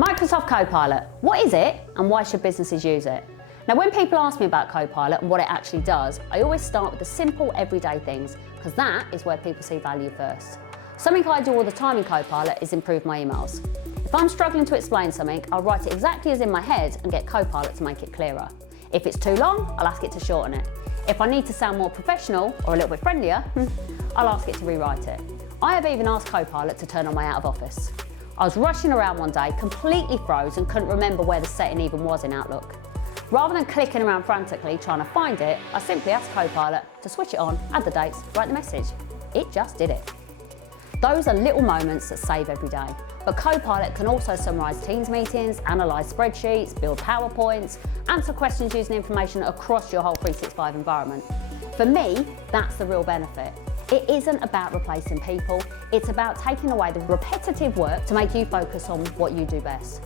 Microsoft Copilot. What is it and why should businesses use it? Now, when people ask me about Copilot and what it actually does, I always start with the simple everyday things because that is where people see value first. Something I do all the time in Copilot is improve my emails. If I'm struggling to explain something, I'll write it exactly as in my head and get Copilot to make it clearer. If it's too long, I'll ask it to shorten it. If I need to sound more professional or a little bit friendlier, I'll ask it to rewrite it. I have even asked Copilot to turn on my out of office. I was rushing around one day, completely froze and couldn't remember where the setting even was in Outlook. Rather than clicking around frantically trying to find it, I simply asked Copilot to switch it on, add the dates, write the message. It just did it. Those are little moments that save every day. But Copilot can also summarise Teams meetings, analyse spreadsheets, build PowerPoints, answer questions using information across your whole 365 environment. For me, that's the real benefit. It isn't about replacing people, it's about taking away the repetitive work to make you focus on what you do best.